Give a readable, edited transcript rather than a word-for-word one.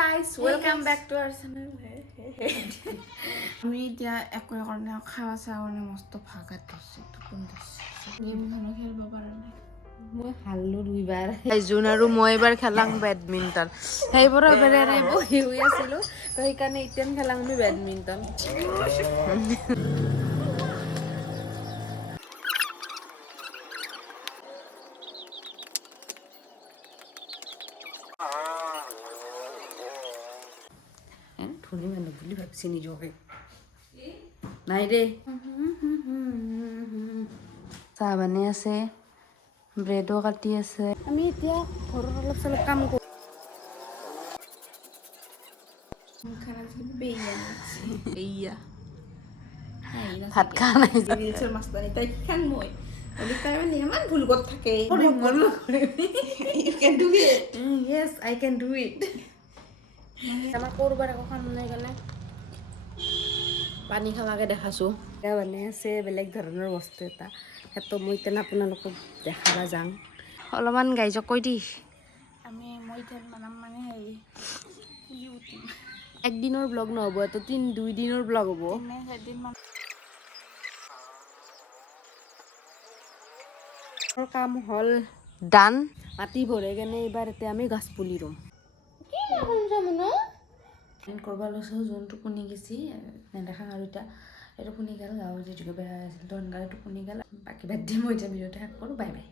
guys, welcome back to our channel. আমি এতিয়া একো কাৰণে খাৱা চাৱনে মস্ত ভাগাত ধৰছে টোপনি ধৰছে গেম খানো খেলব পাৰা নাই মই হাল্লো দুইবাৰ জুন আৰু মই এবাৰ খেলাং বেডমিণ্টন সেইবোৰৰ বেৰে বহি হৈ আছিলো তো সেইকাৰণে ইতেন খেলাং আমি বেডমিণ্টন ধনী মানুহ বুলি ভাবছি নিজকে নাই দে চাহ বনাই আছে ব্ৰেডো কাটি আছে আমি এতিয়া ঘৰৰ অলপ চলপ কাম কৰোঁ ভাত খা নাই ৰিলছৰ মাষ্টাৰ তাই খান মই তাই মানে ইমান ভুল ক'ত থাকে You can do it. Yes, I can do it. আমাৰ কৰবাৰ একো কাম নাই কাৰণে পানী খাৱাকে দেখাছোঁ এতিয়া বনাই আছে বেলেগ ধৰণৰ বস্তু এটা সেইটো মই তেনে আপোনালোকক দেখাব যাওঁ অলপমান গাইজক কৈ দি মই তেল বনাম মানে হেৰি একদিনৰ ব্লগ নহ'ব এইটো 2 দিনৰ ব্লগ হ'ব কাম হ'ল ডান মাটি ভৰাই কেনে এইবাৰ এতিয়া আমি গাছ পুলি ৰুম কৰবা লৈছোঁ যোন টোপনি গেছি নেদেখা আৰু এতিয়া এই টোপনি গেল গাঁৱৰ যিটোকে বেয়া আছিল তো এনেকৈ টোপনি গেল বাকী বাদ দি মই এতিয়া ভিডিঅ'টো শেষ কৰোঁ বাই বাই